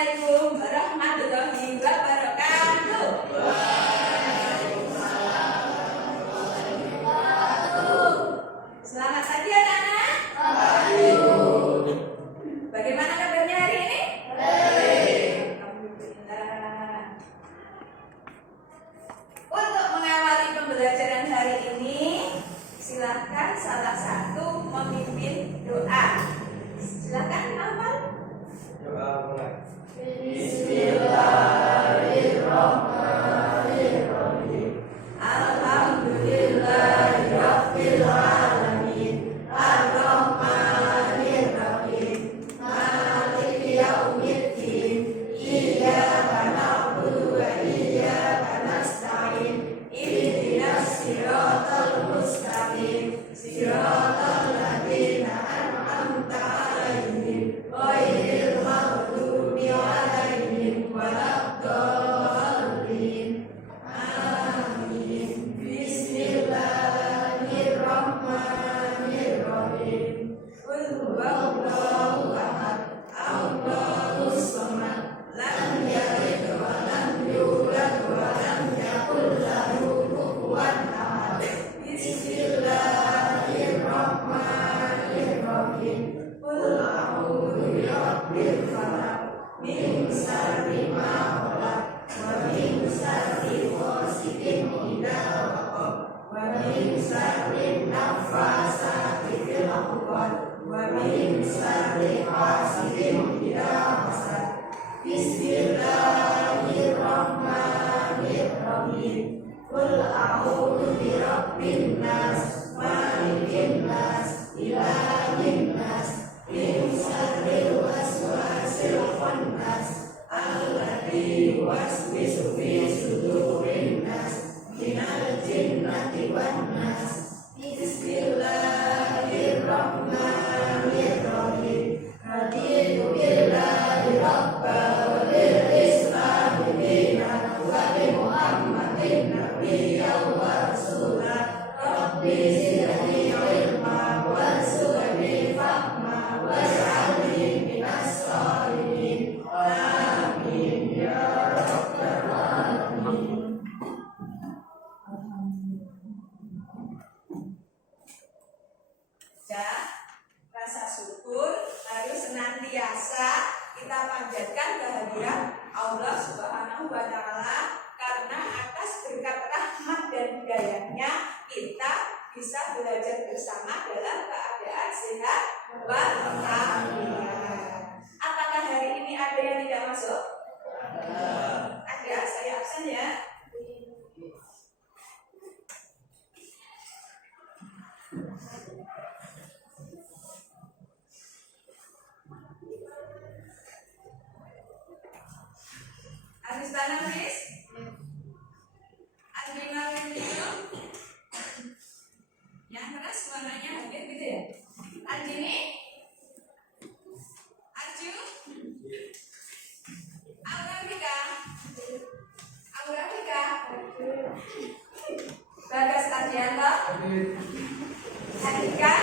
Assalamualaikum warahmatullahi wabarakatuh. Selamat pagi anak-anak. Bagaimana kabarnya hari ini? Alhamdulillah. Untuk mengawali pembelajaran hari ini, silakan salah satu memimpin doa. Silakan hafal. Doa mulai. Bismillahirrahmanirrahim. Alhamdulillahirabbil alamin. Arrahmanirrahim. Maliki yaumiddin. Iyyaka na'budu wa iyyaka nasta'in. Ihdinas siratal mustaqim. Siratal ladzina an'amta 'alaihim ghairil maghdubi 'alaihim waladdallin. Amin. Bismillahirrahmanirrahim. Qul huwallahu ahad. Allahus samad. Lam yalid wa lam yulad wa lam yakul lahu kufuwan ahad. Bismillahirrahmanirrahim. Qul a'udzu birabbil falaq. Min syarri ma khalaq. Wa min syarri ghasiqin idza waqab. Wa min syarri naffasati fil 'uqad. Wa min syarri hasidin idza hasad. Bismillahirrahmanirrahim. Qul a'udzu birabbin nas. Malikin nas. Ilahin nas. Min syarril waswasil khannas. Alladzi yuwaswisu fi sudurin nas. Minal jinnati wan nas. Bismillahirrahmanirrahim. Raditu billahi rabba wa bil islami dinan wa bi Muhammadin nabiyyan wa rasula. Rabbi zidni ilma warzuqni fahma waj'alni minas sholihin. Amin ya rabbal alamin. Rasa syukur harus senantiasa kita panjatkan kehadiran Allah Subhanahu wa Ta'ala, karena atas berkat rahmat dan hidayahnya kita bisa belajar bersama dalam keadaan sehat walafiat. Apakah hari ini ada yang tidak masuk? Ada, saya absen ya. Habis tanam, Miss? Adrenal minum? Yang keras suaranya hampir gitu ya? Arjini? Arju? Aurafika? Aurafika? Bagas Ardianto? Hadika?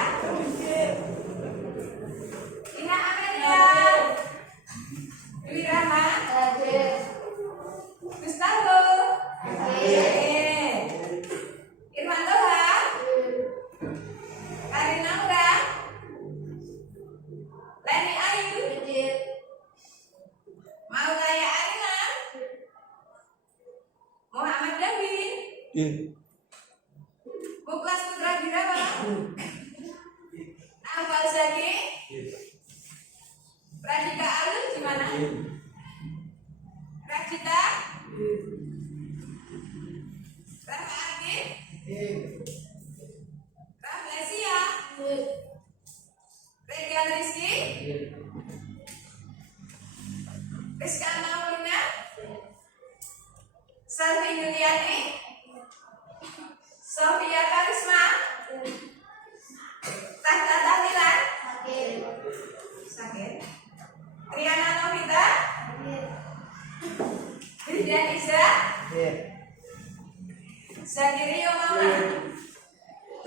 Ina Amelia? Dwi Rama? Gustavo? Irman Toha? Karina Ura? Leni Ayu? Maulaya Arina? Muhammad Dawi? Muklas Putra Birawa? Nawal Zaki? Radika Alun gimana? Rajita? Rahma Arki? Rahlesia? Regan Rizky? Rizka Maulina? Salvi Yuliani? Sofia Karisma? Tahta Tahlilan? Sakit. Triana Novita? Bridan Iza? Zakirio Mama.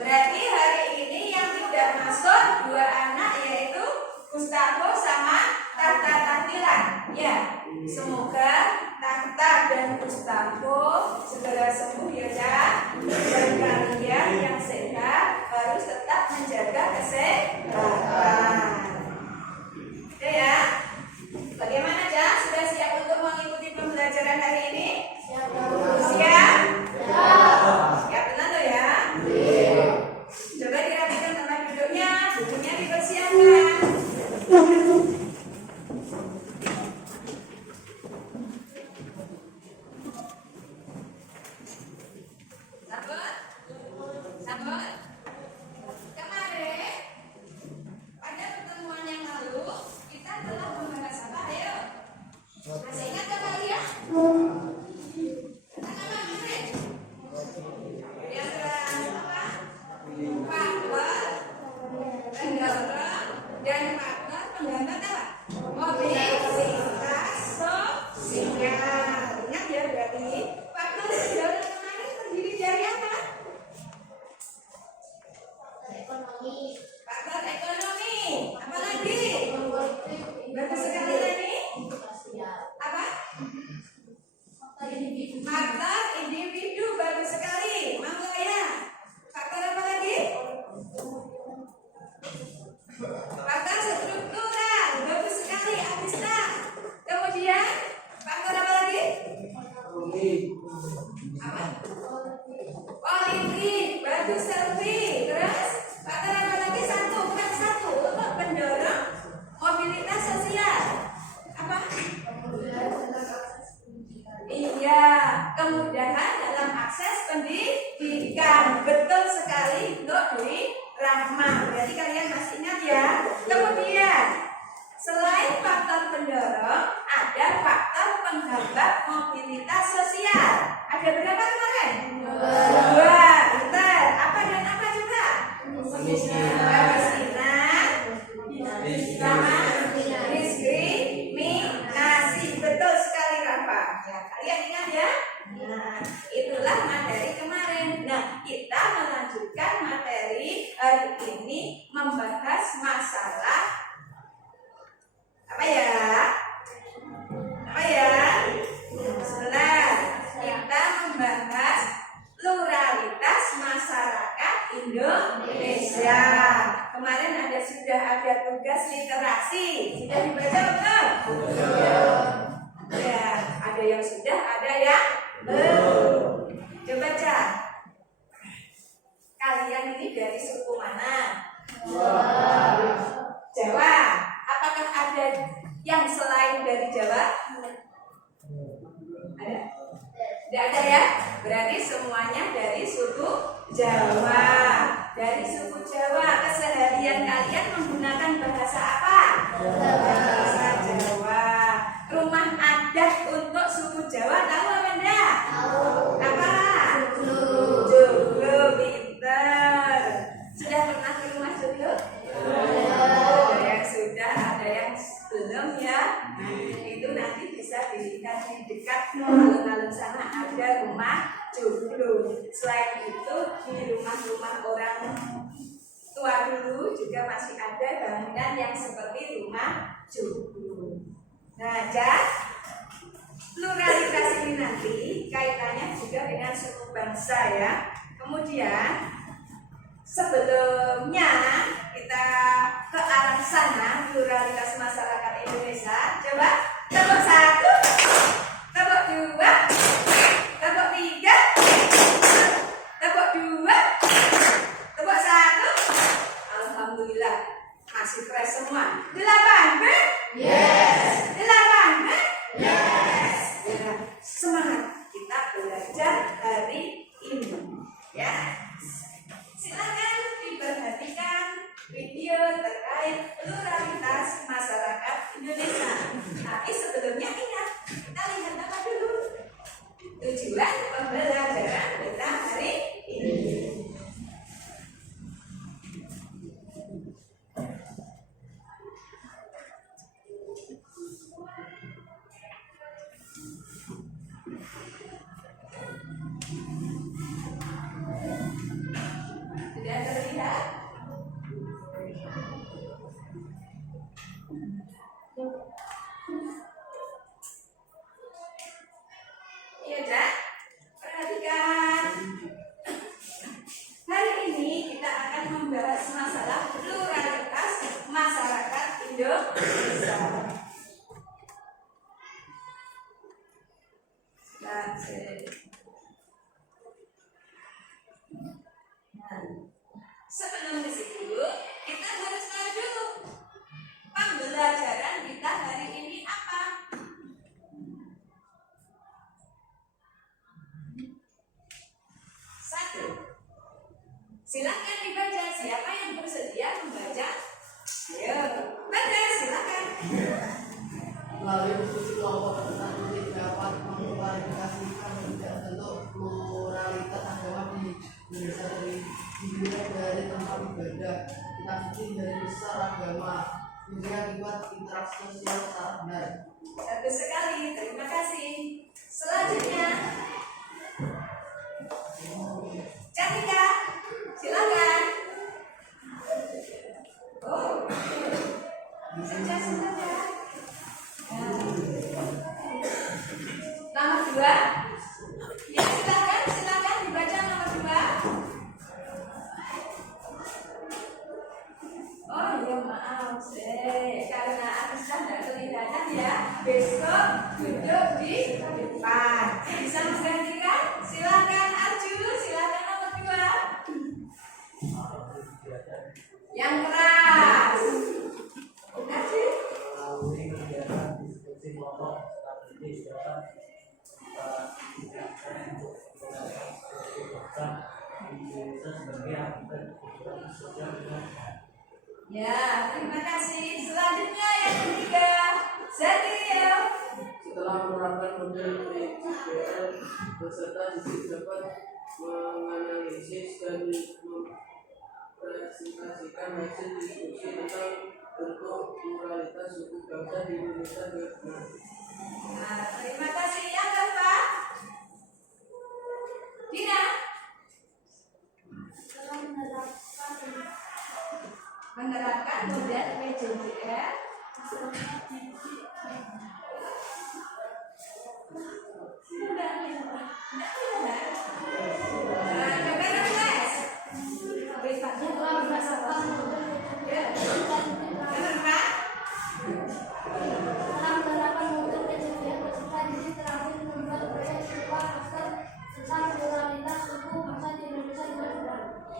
Berarti hari ini yang tidak masuk dua anak, yaitu Gustavo sama Tahta Tahlilan. Ya. Semoga Tata dan Gustavo segera sembuh ya Cak. Dan kalian yang sehat harus tetap menjaga kesehatan. Oke ya. Bagaimana Cak? Sudah siap untuk mengikuti pembelajaran hari ini? Siap. Siap? Siap benar tuh ya? Coba dirapikan tempat duduknya, bukunya dipersiapkan. Sabar. Kemarin pada pertemuan yang lalu kita telah membahas apa? Ayo. Masih ingat gak kalian? Kata apa kemarin? Yang apa? Faktor pendorong dan faktor penghambat apa? Mobilitas sosial. Ingat ya berarti faktor pendorong kemarin terdiri dari apa? Faktor ekonomi. Apa lagi? Bagus sekali tadi. Apa? Faktor individu. Bagus sekali. Mau ya? Faktor apa lagi? Faktor struktural. Bagus sekali Agista. Kemudian faktor apa lagi? Apa? Politik. Bagus Selvi. Terus faktor apa lagi? Bukan satu. Untuk pendorong mobilitas sosial. Apa? Iya, kemudahan dalam akses pendidikan. Betul sekali untuk Dwi Rahma. Berarti kalian masih ingat ya. Kemudian selain faktor pendorong, ada faktor penghambat mobilitas sosial. Ada berapa kemarin? Dua. Pintar. Apa dan apa juga? Kemiskinan sama diskriminasi. Betul sekali Rafa. Ya, kalian ingat ya? Nah, itulah materi kemarin. Nah, kita melanjutkan materi hari ini membahas masalah apa ya? Apa ya? Sebentar. Kita membahas pluralitas masyarakat Indonesia. Kemarin sudah ada tugas literasi. Sudah dibaca belum? Ya, ada yang sudah, ada yang belum. Coba Cak. Kalian ini dari suku mana? Jawa. Apakah ada yang selain dari Jawa? Ada? Tidak ada ya? Berarti semuanya dari suku Jawa. Dari suku Jawa, keseharian kalian menggunakan bahasa apa? Bahasa Jawa. Rumah adat untuk suku Jawa tahu apa enggak? Apa? Joglo. Pinter. Sudah pernah ke rumah Joglo? Ada yang sudah, ada yang belum ya. Itu nanti bisa dilihat di dekat alun-alun sana ada rumah Joglo. Selain itu di rumah-rumah orang tua dulu juga masih ada bangunan yang seperti rumah Joglo. Nah, pluralitas ini nanti kaitannya juga dengan suku bangsa ya. Kemudian sebelumnya kita ke arah sana, pluralitas masyarakat Indonesia. Coba tepuk satu, tepuk dua, tepuk tiga, tepuk dua, tepuk satu. Alhamdulillah masih keras semua. 8 ber? Yes. 8 ber? Yes. Ya, semangat kita belajar hari ini. Ya. Silakan diperhatikan video terkait pluralitas masyarakat Indonesia. Tapi sebelumnya ingat, kita lihat apa dulu? Tujuan pembelajaran kita hari ini. Sudah terlihat? Nah, sebelum ke situ kita harus tahu dulu pembelajaran kita hari ini apa. Satu, silakan dibaca. Siapa yang bersedia membaca? Ayo, baca silakan. Melalui diskusi kelompok tentang kritik dapat mengklarifikasikan bentuk pluralitas agama di Indonesia dimulai dari tempat ibadah, kita dari besar agama hingga akibat interaksi sosial secara benar. Bagus sekali, terima kasih. Selanjutnya, Cantika, silakan. Oh, saja. Nomor 2. Ya, silakan dibaca nomor 2. Oh ya maaf, karena Anissa tidak kelihatan ya. Besok duduk di depan. Bisa menggantikan? Silakan Arju, silakan nomor 2. Yang keras. Arju. Melalui kegiatan diskusi kelompok strategis dapat di Indonesia sebagai akibat interaksi sosial dengan Ya, terima kasih. Selanjutnya yang ketiga, Zatria. Setelah menerapkan model PJBL, peserta didik dapat menganalisis dan mempresentasikan hasil diskusi tentang bentuk pluralitas suku bangsa di Indonesia. Nah, terima kasih. Yang keempat, Dina. Menerapkan model PJBL.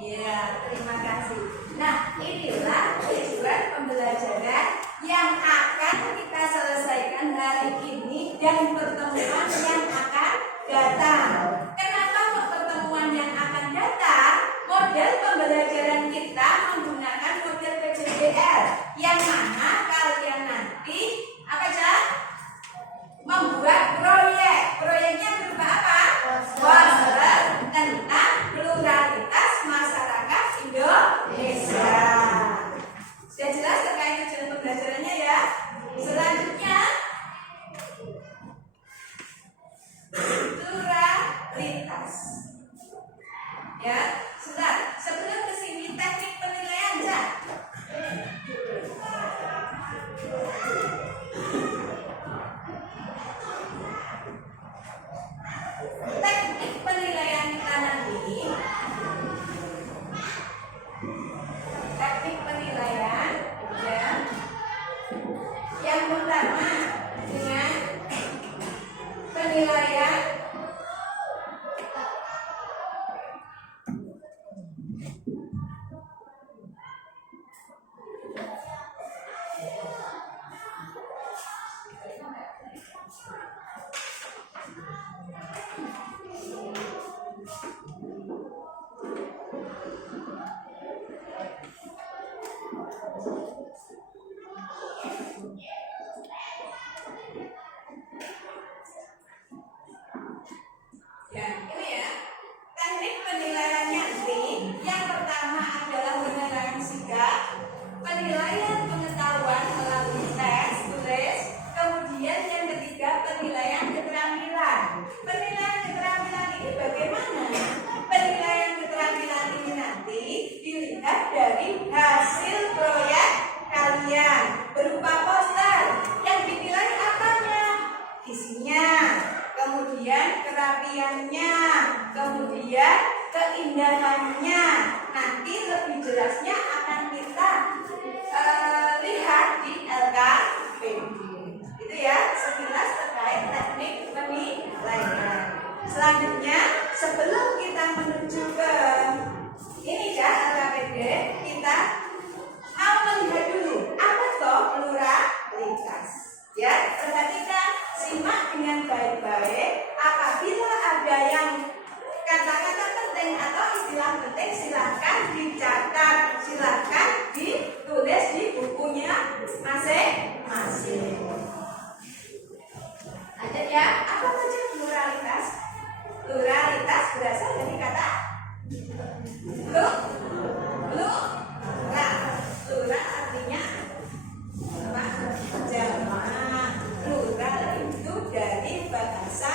Iya, terima kasih. Nah, inilah tujuan pembelajaran yang akan kita selesaikan hari ini dan pertemuan yang akan datang. Kenapa pertemuan yang akan datang? Model pembelajaran kita menggunakan model PJBL yang mana kalian nanti apa aja? Membuat proyek. Proyeknya berupa apa? Poster tentang pluralitas masyarakat Indonesia. Sudah jelas terkait tujuan pembelajarannya ya. Selanjutnya pluralitas. Ya, sebentar. Sebelum ke sini teknik penilaian ya. Teknik penilaian kita nanti. Teknik penilaian ya. Yang pertama dengan penilaian ya, ini ya. Teknik penilaiannya nanti yang pertama adalah penilaian sikap, penilaian pengetahuan melalui tes tulis, kemudian yang ketiga penilaian keterampilan. Penilaian keterampilan ini bagaimana? Penilaian keterampilan ini nanti dilihat dari hasil proyek kalian berupa poster yang dinilai apanya? Isinya, kemudian kerapiannya, kemudian keindahannya. Nanti lebih jelasnya akan kita lihat di LKPD. Itu ya, sekilas terkait teknik penilaian. Selanjutnya, sebelum kita menuju ke ini kan LKPD, kita mau melihat dulu apa toh pluralitas. Ya, perhatikan, simak dengan baik-baik. Apabila ada yang kata-kata penting atau istilah penting, silahkan dicatat, silahkan ditulis di bukunya masing-masing. Ada ya, apa saja pluralitas? Pluralitas berasal dari kata plural. Plural artinya apa? Jamak. Plural itu dari bahasa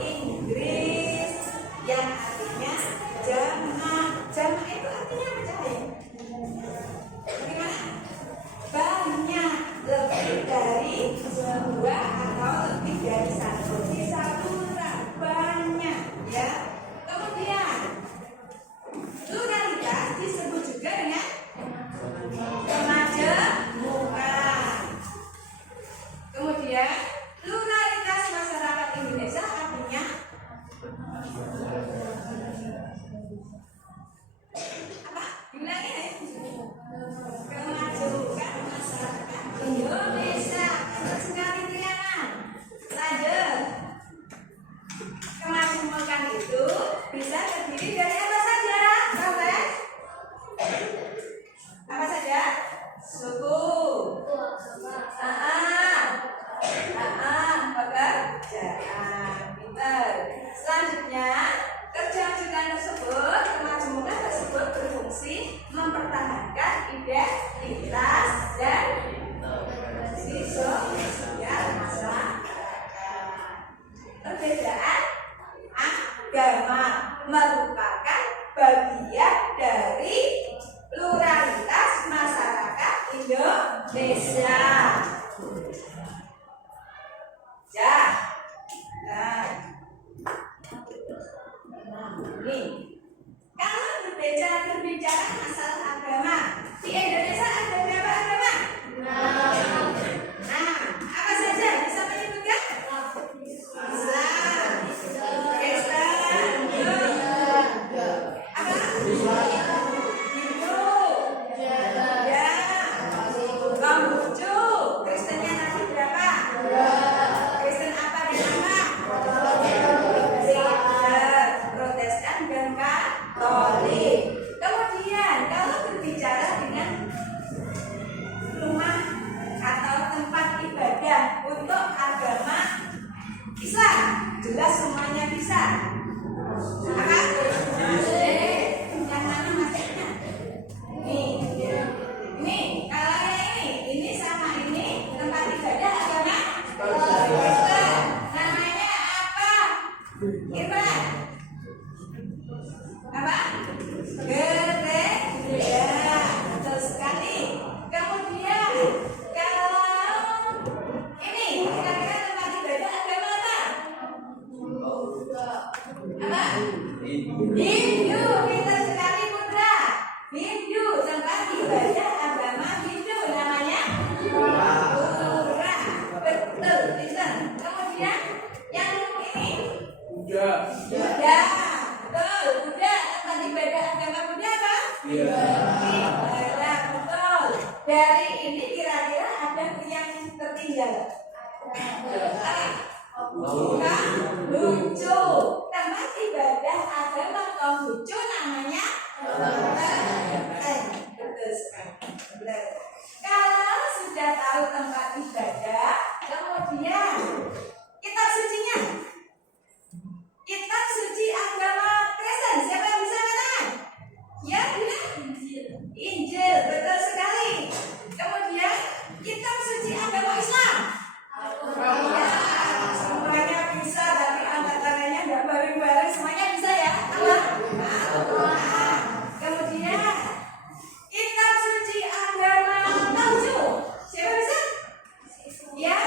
Inggris yang artinya jamak. Jamak itu artinya apa, Cahaya? Bagaimana? Banyak, lebih dari dua atau lebih dari satu. Bisa plural, banyak, ya. Kemudian pluralitas disebut juga dengan kemajemukan. Kemudian pluralitas masyarakat Indonesia artinya apa? Diulangi ya? Kemajemukan masyarakat Indonesia. Cepat sekali Triana. Lanjut. Kemajemukan itu bisa terdiri dari apa saja? Boleh? Apa saja? Suku. Pekerjaan. Pinter. Selanjutnya, kerja-kerjaan tersebut, kemajemukan tersebut berfungsi mempertahankan identitas dan sosial masyarakat. Perbedaan agama merupakan bagian dari pluralitas masyarakat Indonesia. Ya. Ini. Kalau berbicara masalah agama, di Indonesia ada berapa agama? Nah, apa saja bisa menyebutkan? Islam, Kristen, apa? Hindu, ya, Konghucu. Kristennya nanti berapa? Kristen apa dan apa? Protestan dan Katolik. Kemudian kalau berbicara dengan rumah atau tempat ibadah untuk agama Islam, jelas semuanya bisa. Apa? Yang mana maksudnya? Ini kalau yang ini sama ini tempat ibadah agama Kristen. Namanya apa? Irfan? Apa? Gereja. Betul sekali. Kemudian kalau ini kira-kira tempat ibadah agama apa? Apa? Hindu. Pintar sekali Putra. Hindu, tempat ibadah agama Hindu namanya Pura. Betul, pintar. Kemudian yang ini Buddha. Betul, Buddha, tempat ibadah agama Buddha apa? Ibadah, betul. Dari ini kira-kira ada yang tertinggal? Konghucu. Tempat ibadah agama Konghucu namanya betul sekali. Kalau sudah tahu tempat ibadah, kemudian kitab sucinya. Kitab suci agama Kristen, siapa yang bisa katakan? Ya, bilang Injil, betul sekali. Kemudian kitab suci agama Islam. Ya, semuanya bisa, tapi angkat tangannya nggak bareng-bareng, semuanya bisa ya? Al-Quran. Kemudian kitab suci agama Konghucu, siapa bisa? Ya,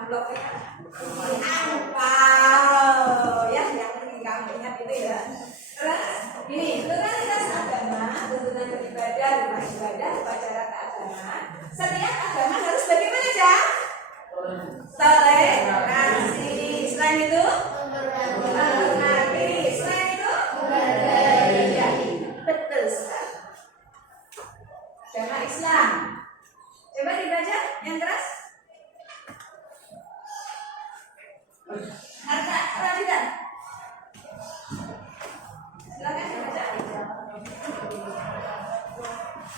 amplopnya angpau ya, yang kamu ingat itu ya. Terus ini totalitas agama, tuntunan beribadah, rumah ibadah, upacara keagamaan. Setiap agama harus bagaimana aja? Toleransi. Selain itu menghormati. Selain itu menghargai. Betul sekali. Agama Islam. Coba dibaca yang keras. Harta peradilan. Silakan dibaca.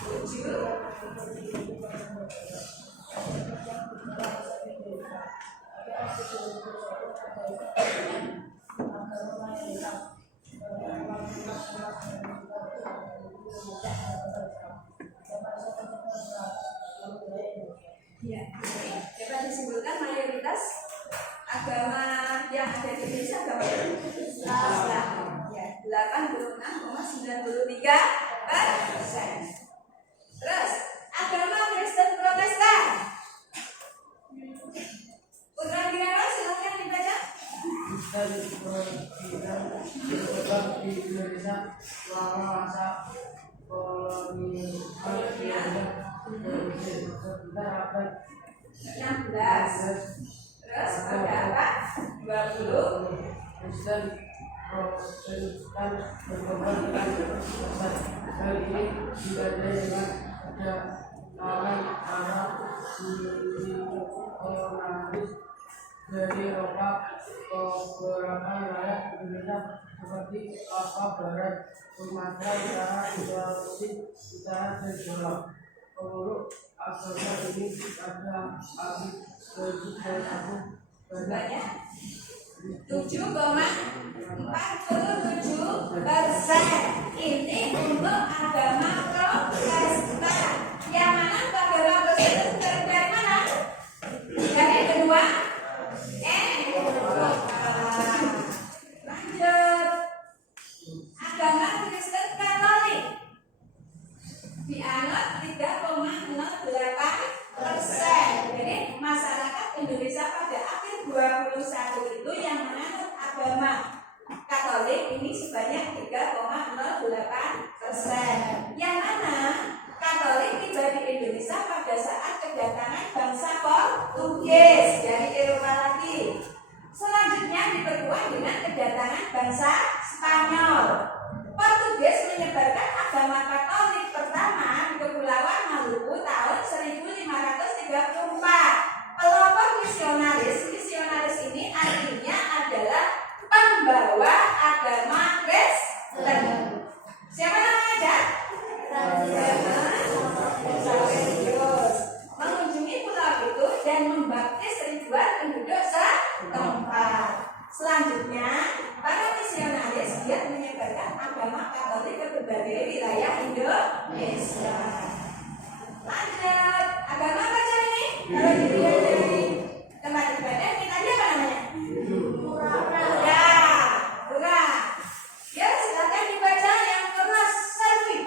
7. Ya, coba disimpulkan mayoritas agama yang ada di Indonesia agama Islam. Ya, 86,93%. Terus agama Kristen Protestan. Putra Girawa silahkan dibaca. Kristen Protestan berkembang di Indonesia selama masa kolonial sekitar abad 16. Terus ada apa? 20. Kristen Protestan berkembang di Indonesia. Hal ini diadai dengan ada arah kolonialis dari Eropa ke beberapa wilayah Indonesia seperti Papua Barat, Sumatera Utara, Sulawesi Utara, dan Jawa. Pemeluk agama ini ada Abi Baju dan Abu Banyak. 7,47%. Ini untuk agama Protestan. Yang mana agama Protestan dari mana? Dari kedua Eropa. Lanjut. Agama Kristen Katolik dianut 3,08%. Jadi masyarakat Indonesia pada akhir 21 itu yang menganut agama Katolik ini sebanyak 3,08%. Yang mana Katolik tiba di Indonesia pada saat kedatangan bangsa Portugis dari Eropa lagi. Selanjutnya diperkuat dengan kedatangan bangsa Spanyol. Portugis menyebarkan agama Katolik pertama di Kepulauan Maluku tahun 1534. Kelompok misionaris ini artinya adalah pembawa agama Kristen. Siapa namanya aja? Saverius mengunjungi pulau itu dan membaptis ribuan penduduk setempat. Selanjutnya, para misionaris giat menyebarkan agama Katolik ke berbagai wilayah Indonesia. Lanjut, agama apa aja ini? Kalau dilihat dari tempat ibadah, kita lihat apa namanya? Pura. Ya, silakan dibaca yang keras, Selvi.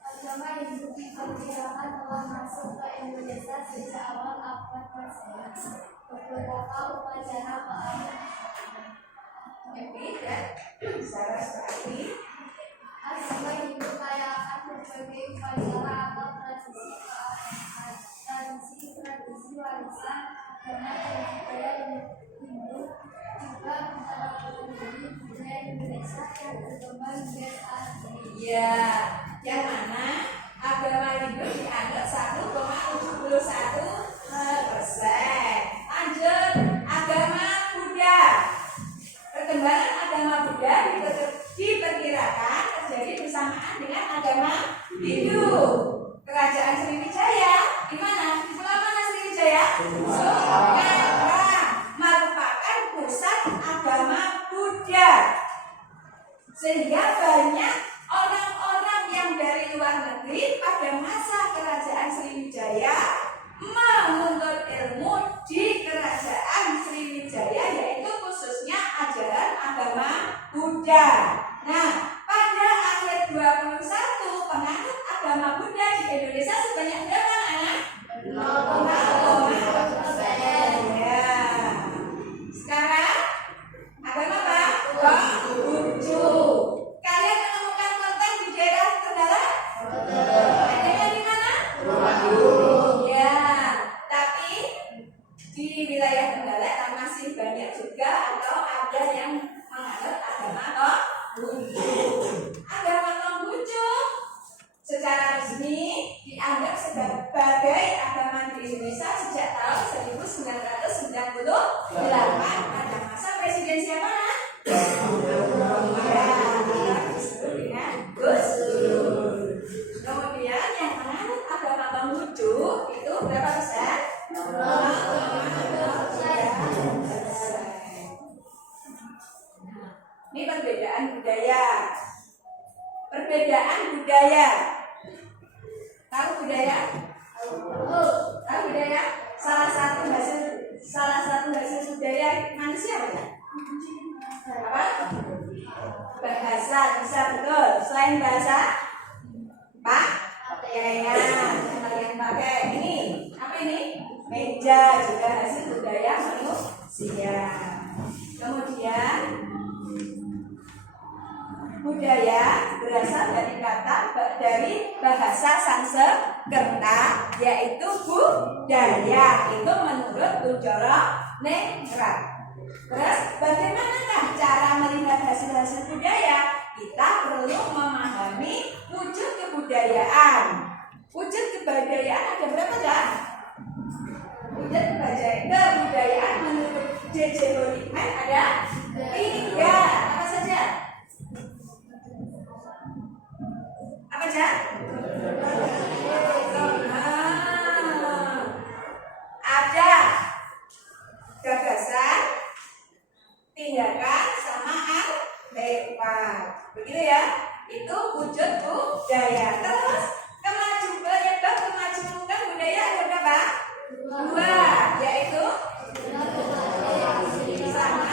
Agama Hindu diperkirakan telah masuk ke Indonesia sejak awal abad Masehi. Beberapa upacara Salah sekali. agama Hindu kaya akan berbagai upacara atau tradisi warisan agama dan budaya Hindu juga mempengaruhi budaya Indonesia yang berkembang hingga saat ini. Ya, yang mana agama Hindu dianggap 1,71%. Lanjut, agama Buddha. Perkembangan agama Buddha diperkirakan terjadi bersamaan dengan agama Hindu. Kerajaan Sriwijaya di mana? Di pulau mana Sriwijaya? Sumatera merupakan pusat agama Buddha. Sehingga banyak orang-orang yang dari luar negeri pada masa kerajaan Sriwijaya Trenggalek masih banyak juga atau ada yang menganut agama Konghucu. Agama Konghucu secara resmi dianggap sebagai agama di Indonesia sejak tahun 1998 pada masa presiden siapa? Disebut dengan Gus Dur. Kemudian yang menganut agama Konghucu itu berapa persen? 0,3%. Ini perbedaan budaya. Perbedaan budaya. Tahu budaya? Tahu budaya? Salah satu hasil budaya manusia apa ya? Apa? Bahasa, bisa betul. Selain bahasa, pakaian yang kalian pakai ini apa ini? Meja juga hasil budaya manusia. Kemudian budaya berasal dari kata dari bahasa Sanskerta yaitu budaya itu menurut Kunchoro Ningrat. Terus bagaimanakah cara melihat hasil-hasil budaya? Kita perlu memahami wujud kebudayaan. Wujud kebudayaan ada berapa ya? Wujud kebudayaan menurut J.J. Hoffman ada 3. Apa saja? Apa saja? Ada gagasan, tindakan, sama artefak. Begitu ya? Itu wujud budaya. Terus kemajuan budaya ada berapa? 2, yaitu sama.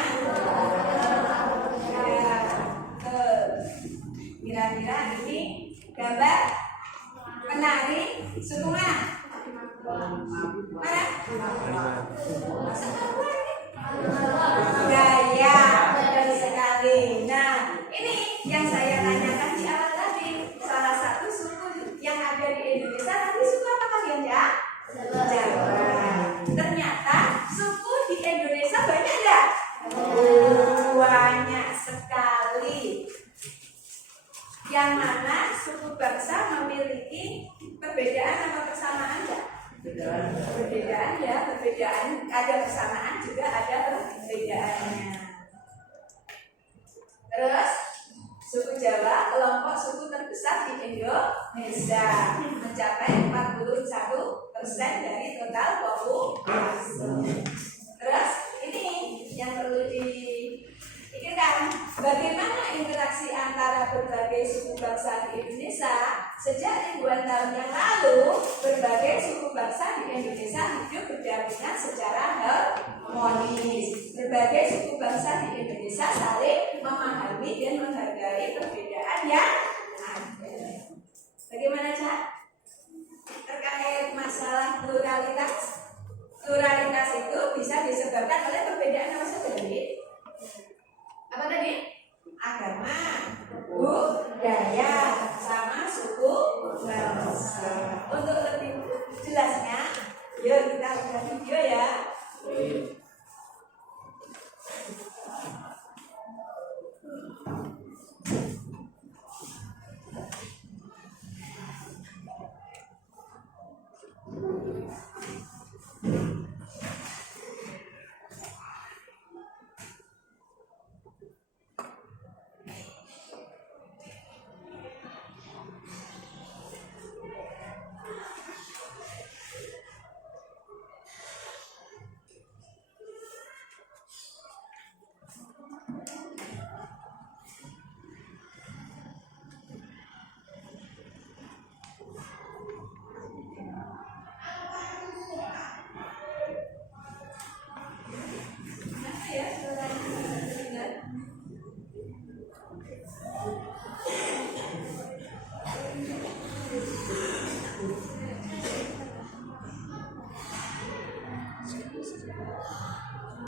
Kira-kira ini gambar penari suku mana? Budaya, betul sekali. Nah, ini yang saya tanyakan di awal tadi. Salah satu suku yang ada di Indonesia nanti suku apa kalian ya? Jawa. Ternyata suku di Indonesia banyak enggak? Banyak sekali. Yang mana suku bangsa memiliki perbedaan atau persamaan enggak? Perbedaan ya, perbedaan ada persamaan juga ada perbedaannya. Terus suku Jawa kelompok suku terbesar di Indonesia mencapai 41% dari total populasi. Terus ini yang perlu dipikirkan, bagaimana interaksi antara berbagai suku bangsa di Indonesia. Sejak ribuan tahun yang lalu, berbagai suku bangsa di Indonesia hidup berdampingan secara harmonis. Berbagai suku bangsa di Indonesia saling memahami dan menghargai perbedaan yang ada. Bagaimana Cak? Terkait masalah pluralitas. Pluralitas itu bisa disebabkan oleh perbedaan apa saja tadi? Apa tadi? Agama, budaya, sama suku bangsa. Untuk lebih jelasnya, yuk kita lihat video ya.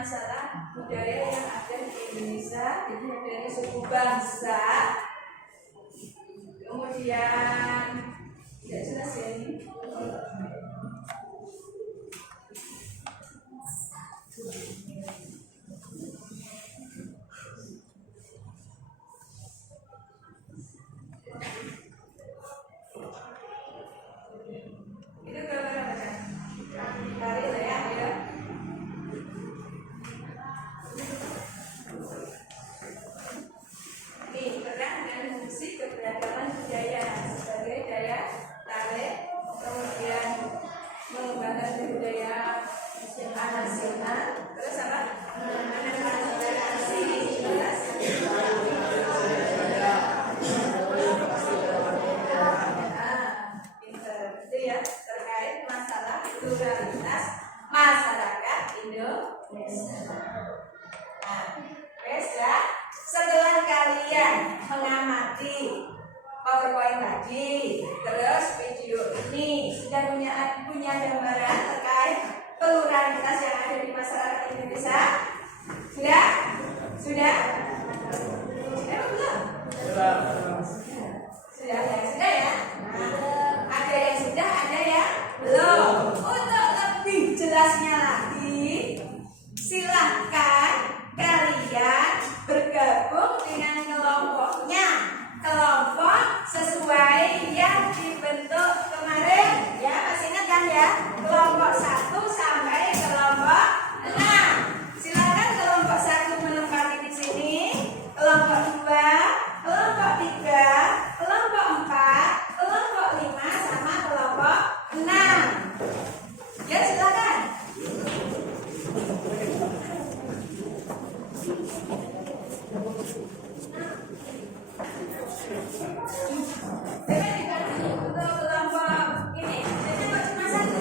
Masalah budaya yang ada di Indonesia, jadi adanya suku bangsa, kemudian tidak jelas ya ini. Nah, wes ya. Setelah kalian mengamati PowerPoint tadi, terus video ini sudah punya gambaran terkait pluralitas yang ada di masyarakat Indonesia. Sudah? Sudah? Sudah belum? Sudah ya? Nah, ada yang sudah, ada yang belum. Untuk lebih jelasnya lagi, silahkan kalian bergabung dengan kelompoknya. Kelompok sesuai yang dibentuk kemarin, ya masih ingat kan ya? Kelompok 1 sampai kelompok 6. Silakan kelompok 1 menempati di sini, kelompok 2, kelompok 3, kelompok 4, kelompok 5 sama kelompok 6. Ya silakan. Untuk kelompok ini, jadi cuma satu.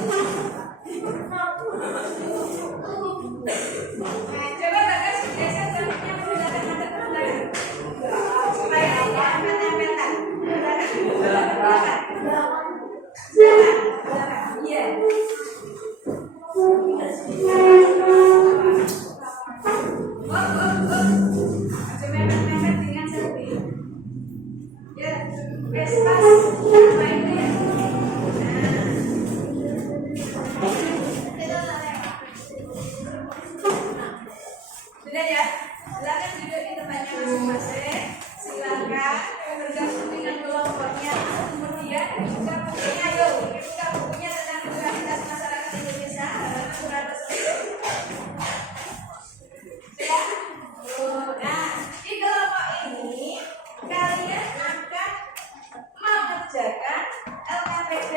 Coba Bagas geser jamnya menggunakan mata belakang supaya tidak nempel-nempelan. Belakang. Iya. Coba mempel-mempel dengan selfie. Ya, pas. Apa itu ya? Sudah ya? Silakan duduk di tempatnya masing-masing. Silakan bergabung dengan kelompoknya. Kemudian buka bukunya, yuk. Buka bukunya tentang pluralitas masyarakat Indonesia. Halaman 110. Sudah? Nah, di kelompok ini kalian akan mengerjakan LKPD.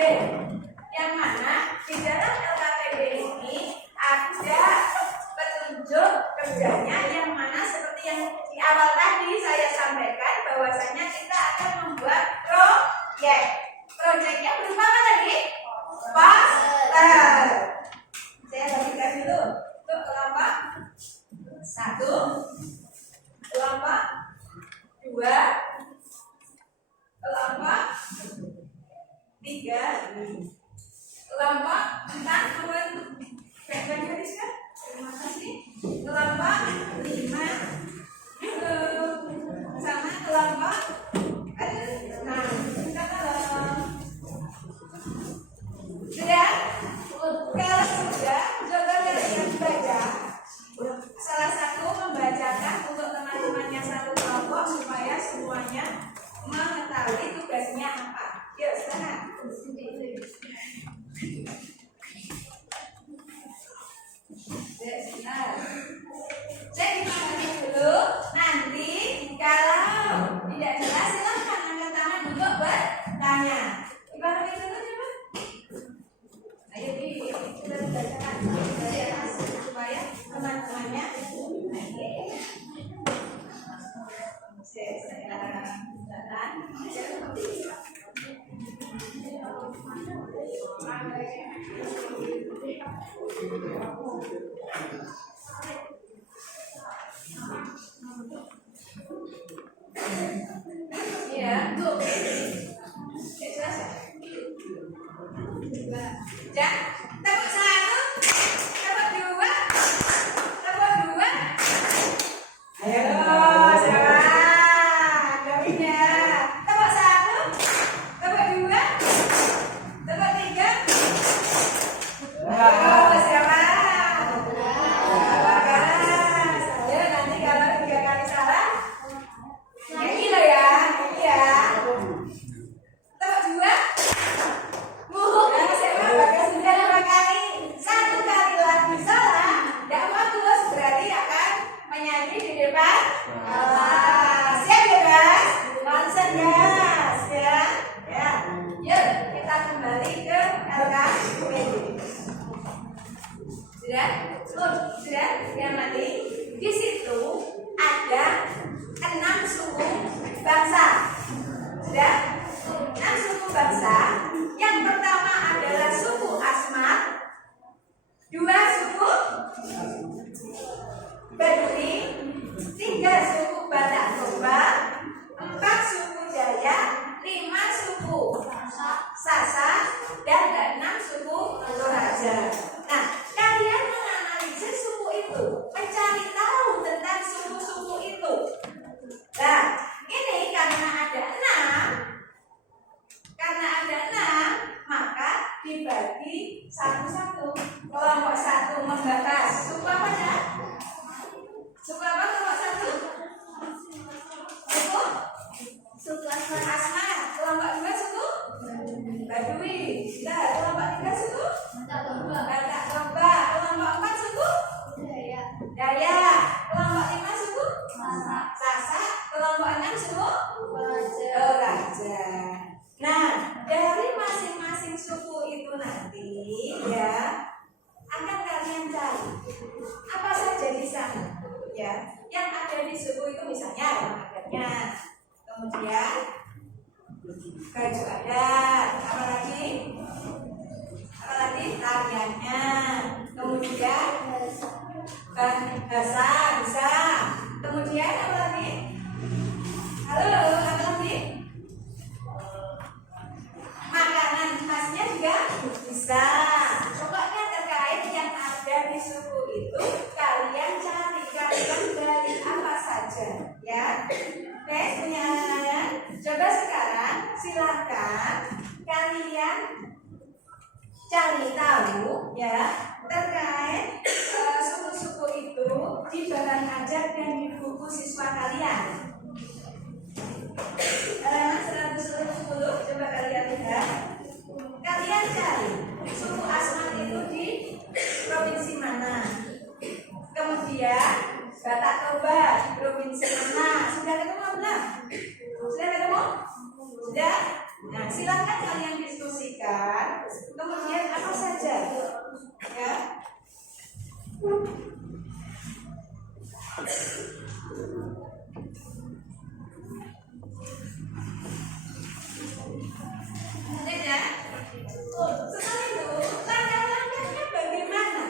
Yang mana di dalam LKPD ini ada petunjuk kerjanya, yang mana seperti yang di awal tadi saya sampaikan bahwasanya kita akan membuat proyek. Proyeknya berupa apa tadi? Poster. Saya bagikan dulu untuk kelompok 1, kelompok 2, kelompok 3, kelompok 4. Mohon background garis kan? Terima kasih. Kelompok 5 sama kelompok 6. Kita sudah? Kalau sudah, coba kalian baca. Salah satu membacakan untuk teman-temannya satu kelompok supaya semuanya mengetahui tugasnya apa. Yuk, silakan. Saya dimarahin dulu. Nanti kalau tidak jelas silahkan angkat tangan untuk bertanya. Dimarahin dulu coba. Ayo kita bacakan supaya teman-temannya. Iya, tuh. Jelas ya? Ya, tepuk 1, tepuk 2, tepuk 2. Ayo, siapa? Gawinnya. Tepuk 1, tepuk 2, tepuk 3. Ayo, siapa? Bagas. Ya, nanti kalau 3 kali salah, nyanyi loh ya. Iya. Tepuk 2. Siapa? Bagas sudah 2 kali. 1 kali lagi salah, tidak fokus, berarti akan menyanyi di depan kelas. Siap ya guys? Konsen guys ya. Ya. Yuk kita kembali ke LKPD. Sudah? Sudah? Yang nanti di situ ada 6 suku bangsa. Sudah? 6 suku bangsa. Yang pertama adalah suku Asmat, 2 suku Badui, 3 suku Batak Toba, 4 suku Dayak, 5 suku Sasak, dan 6 suku Toraja. Nah, kalian menganalisis suku itu, mencari tahu tentang suku-suku itu. Nah, ini karena ada 6, maka dibagi satu-satu. Kelompok 1 membahas suku apa ya? Suku apa kelompok 1? Suku Asma. Kelompok 2 suku Badui. Nah, kelompok 3 suku Batak Toba. Kelompok 4 suku Dayak. Kelompok 5 suku Sasak. Kelompok 6 suku Toraja. Nah, dari masing-masing suku itu nanti ya akan kalian cari apa saja di sana ya yang ada di suku itu, misalnya rumah adatnya, kemudian baju adat, apalagi tariannya, kemudian bahasa bisa, kemudian apa lagi? Halo, apa lagi? Makanan khasnya juga bisa. Pokoknya terkait yang ada di suku itu kalian cari, kalian dari apa saja ya. Oke, punya anak-anak? Coba sekarang silakan kalian cari tahu ya terkait suku-suku itu di bahan ajar dan di buku siswa kalian. Halaman 110, coba kalian lihat. Kalian cari suku Asmat itu di provinsi mana. Kemudian Batak Toba di provinsi mana. Sudah ketemu belum? Sudah ketemu? Sudah? Nah, silakan kalian diskusikan. Kemudian apa saja ya. Setelah itu, langkah-langkahnya bagaimana?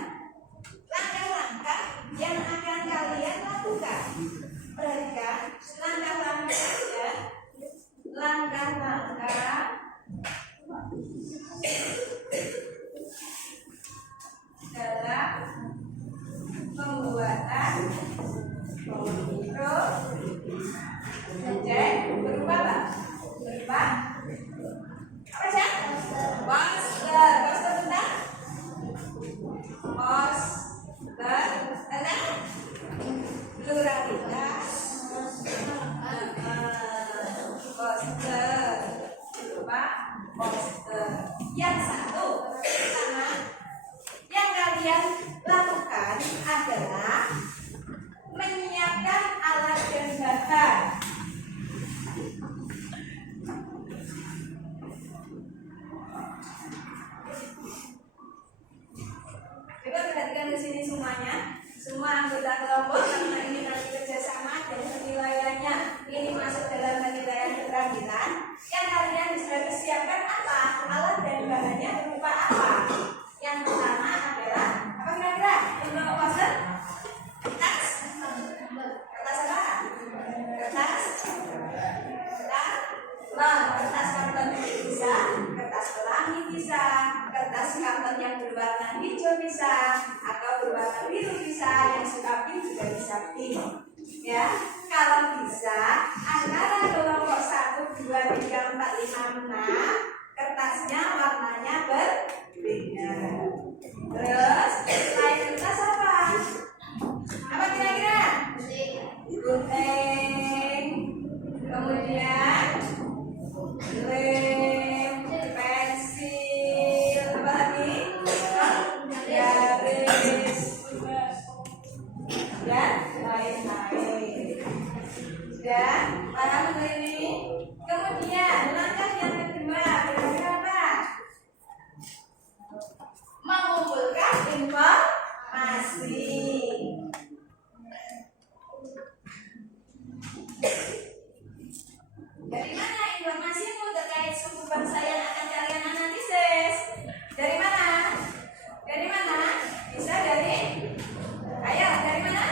Langkah-langkah yang akan kalian lakukan. Perhatikan langkah-langkahnya. Langkah-langkah dalam pembuatan mikro dan berupa apa? Berupa apa sih? Poster. Poster tentang? Poster tentang pluralitas. Poster berupa poster. Yang satu pertama yang kalian lakukan adalah menyiapkan alat dan bahan. Coba perhatikan di sini semuanya, semua anggota kelompok karena ini nanti kerjasama dan penilaiannya ini masuk dalam penilaian keterampilan. Yang kalian sudah persiapkan apa? Alat dan bahannya berupa apa? Yang pertama adalah apa kira-kira? Untuk poster? Kertas? Kertas apa? Kertas? Kertas karton bisa, kertas pelangi bisa, kertas karton yang berwarna hijau bisa, atau berwarna biru bisa, yang suka pink juga bisa pink. Ya, kalau bisa antara kelompok 1, 2, 3, 4, 5, 6 kertasnya warnanya berbeda. Terus selain kertas apa? Apa kira-kira? Gunting. Kemudian lem, pensil, apa lagi? Garis dan lain-lain. Sudah paham ini? Kemudian langkah yang kedua kira-kira apa? Mengumpulkan informasi. Dari mana informasimu terkait suku bangsa yang akan kalian analisis? Dari mana? Dari mana? Bisa dari? Ayo, dari mana?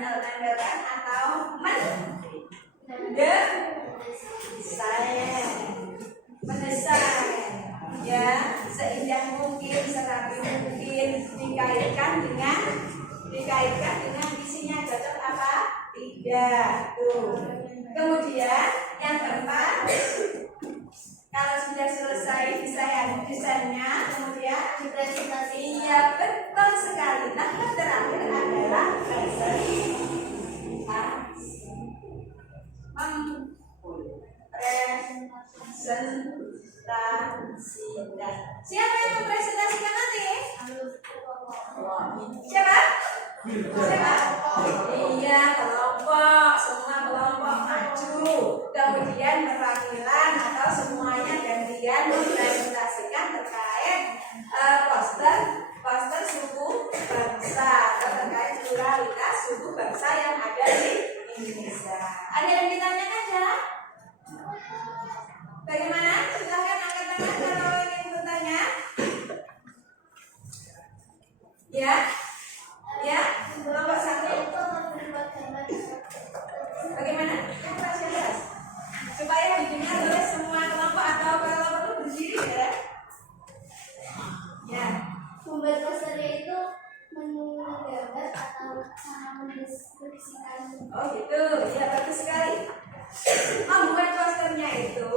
menempelkan atau mendesain ya seindah mungkin, serapi mungkin, dikaitkan dengan isinya cocok apa tidak tuh. Kemudian yang keempat, kalau sudah selesai desainnya, kemudian presentasi. Iya, betul sekali. Nah, yang terakhir adalah presentasi. Siapa yang mempresentasikan nanti? Siapa? Iya, kelompok, semua kelompok maju. Kemudian perwakilan atau semuanya gantian mempresentasikan terkait poster suku bangsa atau terkait pluralitas suku bangsa yang ada di Indonesia. Ada yang ditanyakan ya? Bagaimana? Silakan angkat tangan kalau ingin bertanya. Ya? Ya? Kelompok satu. Bagaimana? Jelas. Supaya didengar oleh semua kelompok atau kelompok itu berdiri ya. Ya. Membuat posternya itu menggambar atau mendeskripsikan. Oh gitu, ya bagus sekali. Membuat posternya itu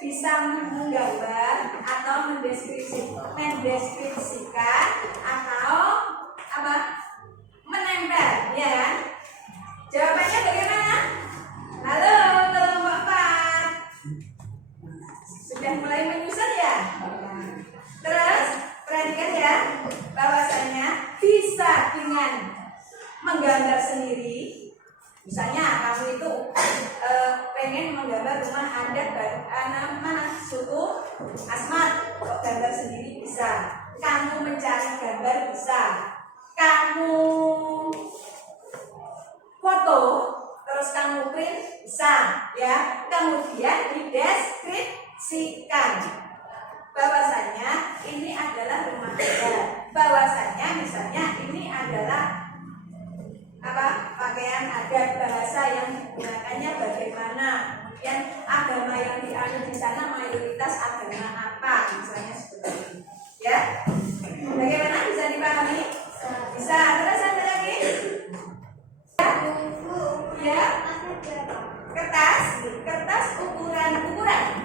bisa menggambar atau mendeskripsikan atau apa? Menempel, ya kan? Jawabannya bagaimana? Halo, kelompok 4. Sudah mulai menyusun ya? Terus, perhatikan ya, bahwasanya bisa dengan menggambar sendiri. Misalnya kamu itu pengen menggambar rumah adat mana suku Asmat, kok gambar sendiri bisa. Kamu mencari gambar bisa. Kamu foto terus kamu print bisa ya. Kemudian dideskripsikan bahwasanya ini adalah rumah adat, bahwasanya misalnya ini adalah apa pakaian adat, bahasa yang digunakannya bagaimana, yang agama yang dianut di sana mayoritas agama apa, misalnya seperti ini ya. Bagaimana, bisa dipahami? Bisa. Terus ada lagi ya, kertas ukuran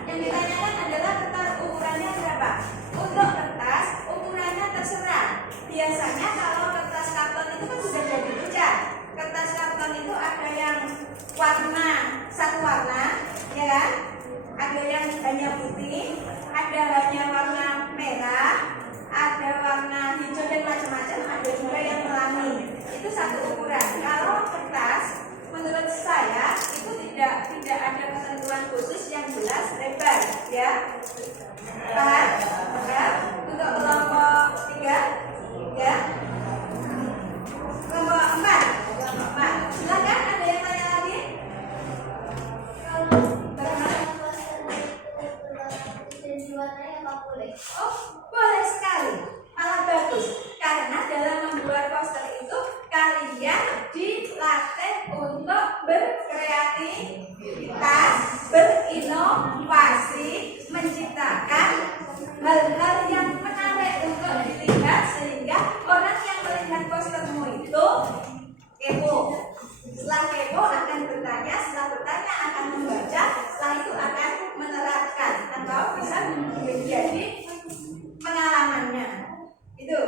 yang ditanyakan adalah kertas ukurannya berapa. Untuk kertas ukurannya terserah. Biasanya kalau kertas karton itu kan sudah jadi ujar. Kertas karton itu ada yang warna satu warna, ya kan? Ada yang hanya putih, ada hanya warna merah, ada warna hijau dan macam-macam. Ada juga yang pelangi. Itu satu ukuran. Kalau kertas, menurut saya itu tidak ada ketentuan khusus yang jelas lebar, ya. Paham? Ya. Untuk kelompok 3, ya. Kelompok 4. Silakan, ada yang tanya lagi? Oh, boleh sekali. Malah bagus. Karena dalam membuat poster itu kalian dilatih untuk berkreativitas, berinovasi, menciptakan hal-hal yang menarik untuk dilihat sehingga orang yang melihat postermu itu kepo. Setelah kepo akan bertanya, setelah bertanya akan membaca, setelah itu akan menerapkan atau bisa menjadi pengalamannya. Itu.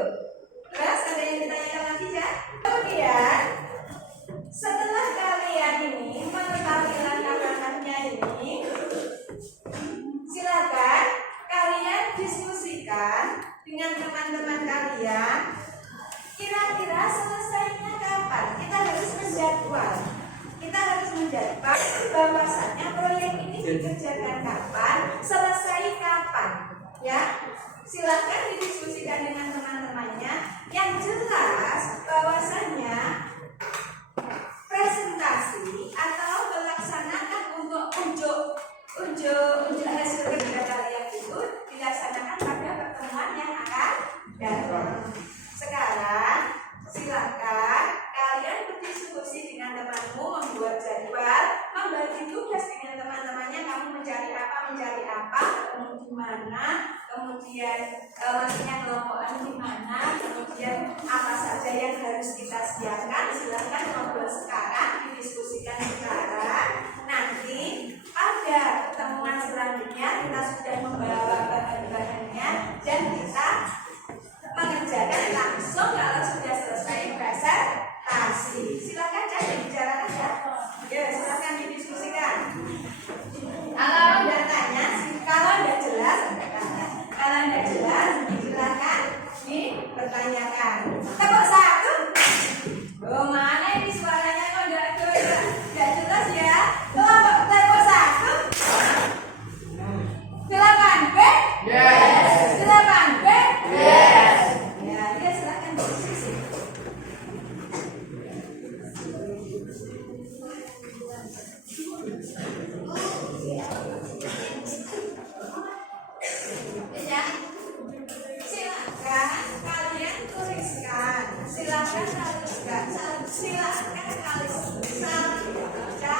Terus ada yang ditanyakan lagi ya? Kemudian setelah kalian ini mengetahui langkah-langkahnya ini, silakan kalian diskusikan dengan teman-teman kalian. Kira-kira selesainya kapan? Kita harus menjadwal bahwasannya proyek ini dikerjakan kapan, selesai kapan, ya. Silahkan didiskusikan dengan teman-temannya. Yang jelas bahwasannya presentasi atau melaksanakan untuk unjuk hasil kerja kalian itu dilaksanakan pada pertemuan yang akan datang. Sekarang silakan kalian berdiskusi dengan kemudian maksudnya kelompokan di mana, kemudian apa saja yang harus kita siapkan. Silahkan ngobrol sekarang, didiskusikan sekarang. Nanti pada pertemuan selanjutnya kita sudah membawa bahan-bahannya dan kita mengerjakan langsung kalau sudah selesai presentasi. Silakan cari bicarakan ya. Ya, silakan didiskusikan. Kalau tidak tanya, kalau tidak jelas, kalau tidak jelas, silakan dipertanyakan. Tepuk satu. Oh, mana ini suaranya kok tidak jelas ya? Kelompok tepuk satu. Silakan B. Yes. Silakan B. Yes. Ya, dia silakan diskusi. Ya. Silakan kalian tuliskan. Silakan tuliskan. Silakan kalian baca.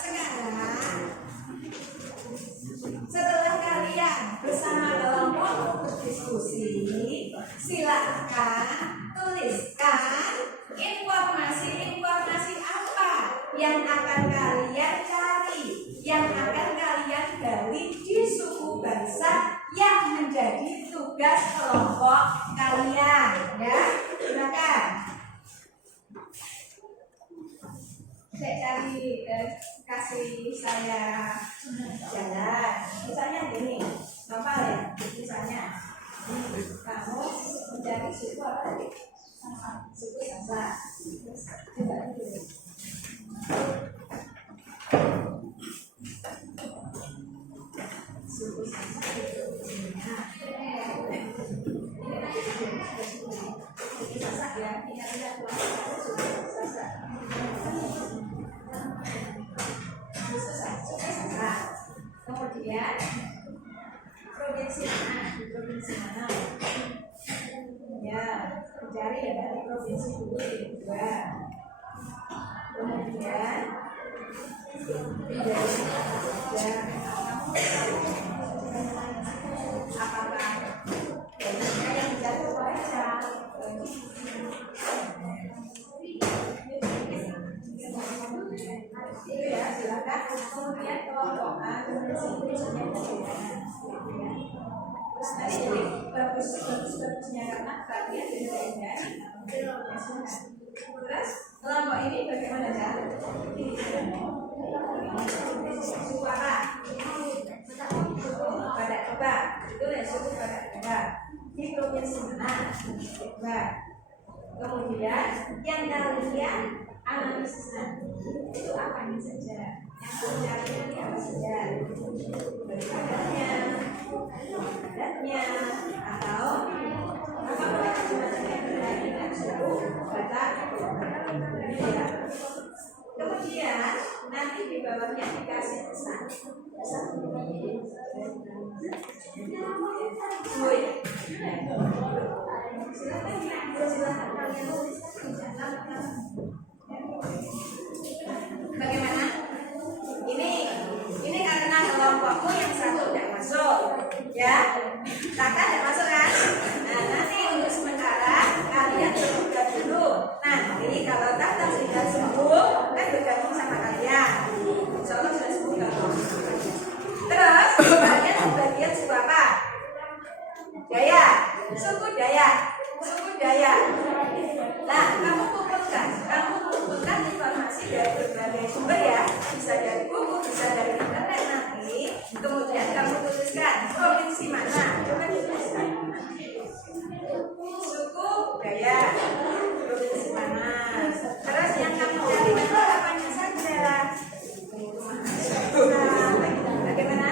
Sekarang setelah kalian bersama kelompok berdiskusi, silakan tuliskan informasi apa yang akan kalian cari, yang akan kalian gali di suku bangsa yang menjadi tugas kelompok kalian. Ya, silakan. Saya cari kasih saya jalan. Misalnya gini, Bapak ya, misalnya kamu mencari suku apa tadi? Suku Sasak. Coba dulu. Suku Sasak itu suku Sasak ya, ingat-ingat suku Sasak. Suku Sasak. Kemudian provinsi mana? Ya, mencari ya dari provinsi dulu juga. Kemudian dari saja apakah yang jatuh baca itu ya, silakan. Kemudian kelompokan terus tadi jadi bagusnya karena kalian beda-beda. Terus kelompok ini bagaimana cara? Suku apa? Badak Toba. Itu ya suku Badak Toba. Di provinsi mana? Toba. Kemudian yang kalian analisis itu apa saja? Yang kalian cari apa saja? Adatnya atau apa yang berkaitan dengan suku Batak. Kemudian nanti di bawahnya dikasih pesan. Silakan kalian tuliskan. Bagaimana? Ini karena kelompokmu yang satu tidak masuk, ya? Kakak tidak masuk kan? Nah, nanti untuk sementara kalian bertugas dulu. Nanti kalau kakak sudah sembuh, kan bergabung sama kalian. Insya Allah sudah sembuh gabung. Terus kalian bagian suku apa? Daya, suku Daya. Nah, kamu kumpulkan informasi dari berbagai sumber ya, bisa dari buku, bisa dari internet nanti. Kemudian kamu tuliskan provinsi mana, coba dituliskan. Suku Daya, provinsi mana. Terus yang kamu cari itu apanya saja. Bagaimana?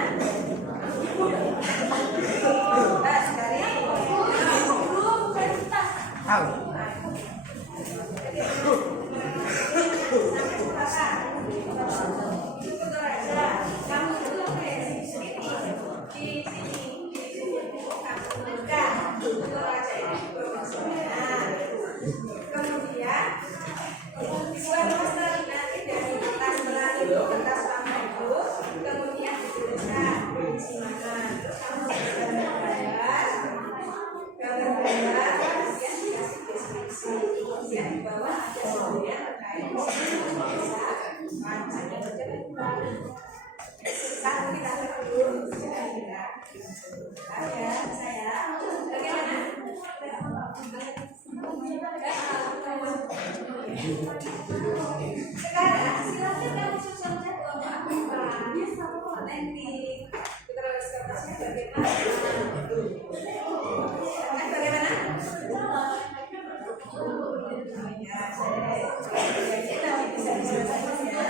Kemudian kemudian di bawah ada sebagian terkait desa kancanya berjalan. Satu kita dulu kira-kira ada saya bagaimana? Sekarang silakan kamu susun kelompok nanti terus kertasnya bagaimana? Bagaimana? Ya, kita bisa diselesaikan ya.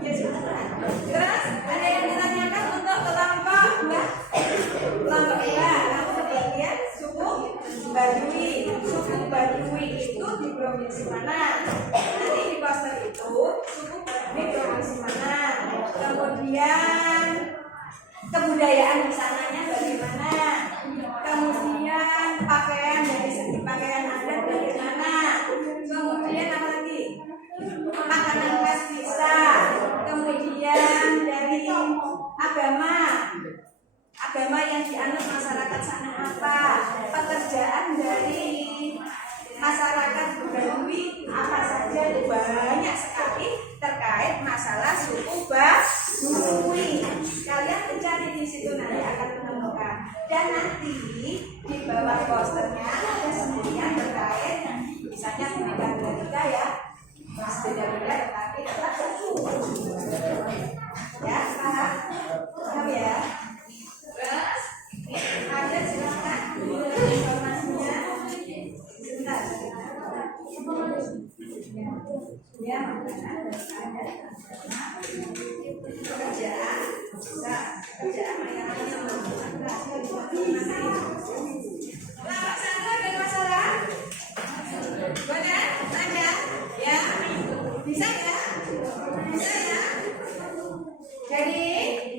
Ya sudah. Terus ada yang ditanyakan untuk kelompok dua. Kelompok dua, kamu lihat suku Baduy. Suku Baduy itu di provinsi mana? Nanti di poster itu suku Baduy provinsi mana? Kemudian kebudayaan di sananya bagaimana? Kemudian pakaian dari segi pakaian adat bagaimana? Kemudian apa lagi? Makanan khas bisa. Kemudian dari agama yang dianut masyarakat sana apa? Pekerjaan dari masyarakat Baduy apa saja? Banyak sekali terkait masalah suku Baduy. Kalian mencari di situ nanti akan menemukan. Dan nanti di bawah posternya ada semuanya terkait misalnya beda ya. Mas beda-beda tetapi tetap satu. Ya, paham? Paham ya? Terus ada silakan informasinya. Sebentar. Ya, makanan ada pekerjaan bisa pekerjaan yang Lama sana ada masalah? Benar? Tanya? Ya? Bisa ya? Bisa ya? Jadi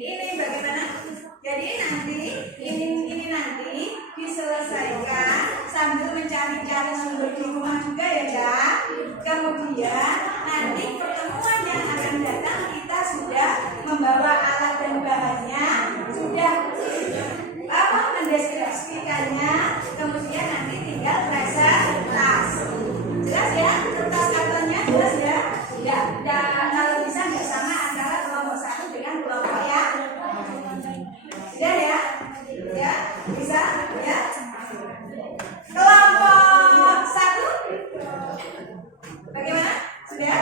ini bagaimana? Jadi nanti ini nanti diselesaikan sambil mencari-cari sumber di rumah juga ya Kak. Kemudian nanti pertemuan yang akan datang kita sudah membawa alat dan bahannya, sudah mendeskripsikannya, kemudian nanti tinggal presentasi. Jelas ya? Kertas kartonnya jelas ya? Ya, kalau bisa nggak sama antara kelompok satu dengan kelompok yang sudah ya? Ya, bisa ya? Kelompok satu bagaimana? Sudah?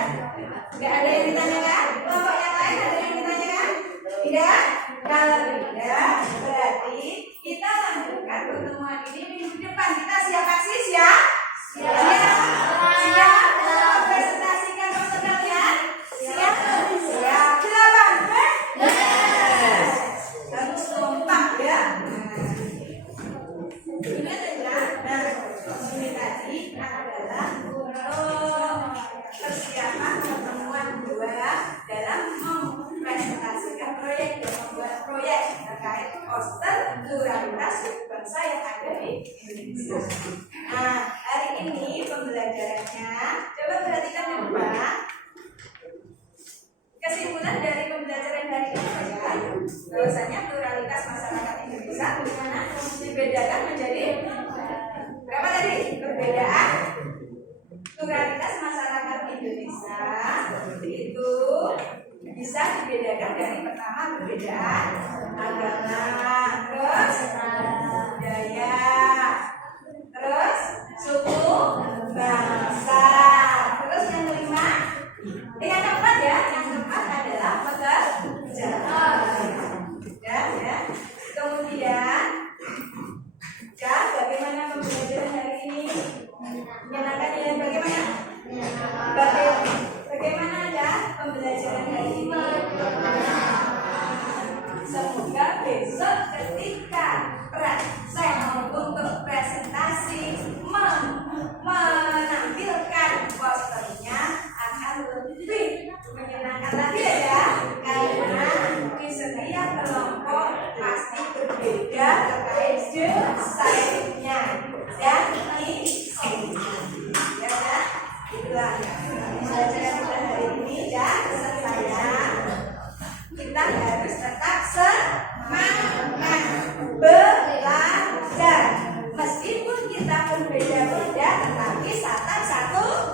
Nggak ada yang ditanyakan? Kelompok yang lain ada yang ditanyakan? Tidak? Kalau tidak, berarti kita lanjutkan pertemuan ini minggu depan. Kita siap aksi siap? Siap? Presentasikan poster kalian? Siap? Siap. 8 harus kompak ya. Ini adalah ini tadi adalah untuk persiapan pertemuan dua dalam mempresentasikan proyek dan membuat proyek terkait poster pluralitas bangsa yang ada di Indonesia. Nah, hari ini pembelajarannya coba perhatikan yang depan. Kesimpulan dari pembelajaran hari ini adalah bahwasanya pluralitas masyarakat Indonesia bagaimana dibedakan menjadi berapa tadi? Perbedaan pluralitas masyarakat Indonesia itu bisa dibedakan dari pertama perbedaan agama, terus budaya, terus suku, bangsa, terus yang kelima, yang keempat ya, yang keempat adalah pekerjaan. Ya. Kemudian, ya, bagaimana pembelajaran hari ini? Menyenangkan ya, bagaimana? Bagaimana ya pembelajaran hari ini? Semoga besok ketika praktek untuk presentasi menampilkan posternya akan lebih menyenangkan lagi ya, karena di setiap kelompok pasti berbeda terkait desainnya dan isinya. Ya, itulah pembelajaran kita hari ini dan sayang kita harus tetap semangat belajar meskipun kita berbeda-beda tetapi satu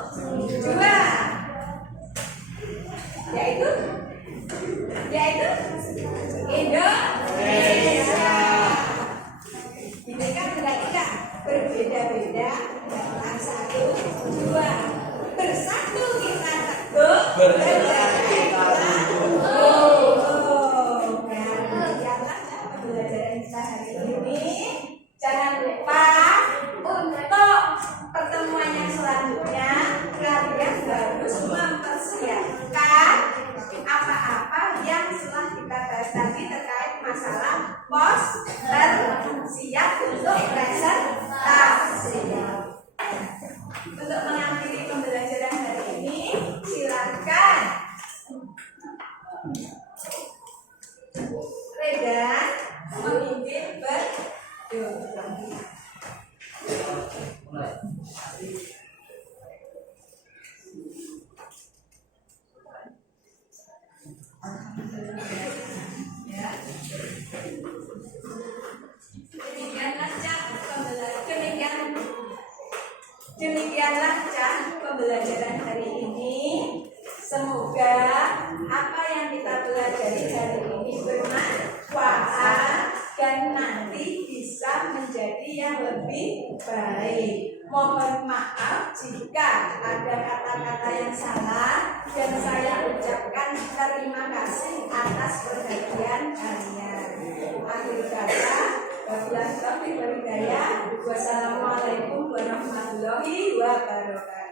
pembelajaran hari ini. Semoga apa yang kita pelajari hari ini bermanfaat dan nanti bisa menjadi yang lebih baik. Mohon maaf jika ada kata-kata yang salah dan saya ucapkan terima kasih atas perhatian kalian. Akhir kata, wabillahi taufiq wal hidayah. Wassalamualaikum warahmatullahi wabarakatuh.